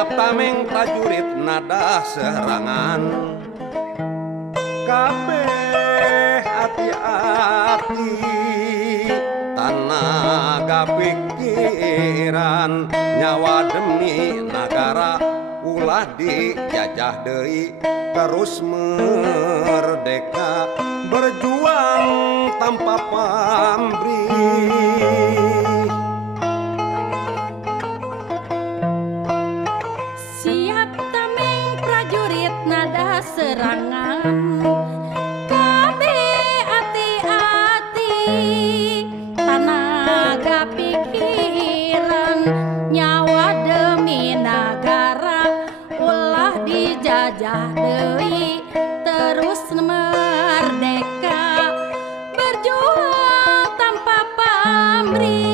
siap tameng prajurit nada serangan kabeh hati-hati tanaga pikiran nyawa demi negara ulah dijajah deui terus merdeka berjuang tanpa pamrih. Siap tameng prajurit nada serangan kabeh hati-hati tanaga pikiran nyawa demi negara ulah dijajah deui terus merdeka berjuang tanpa pamrih.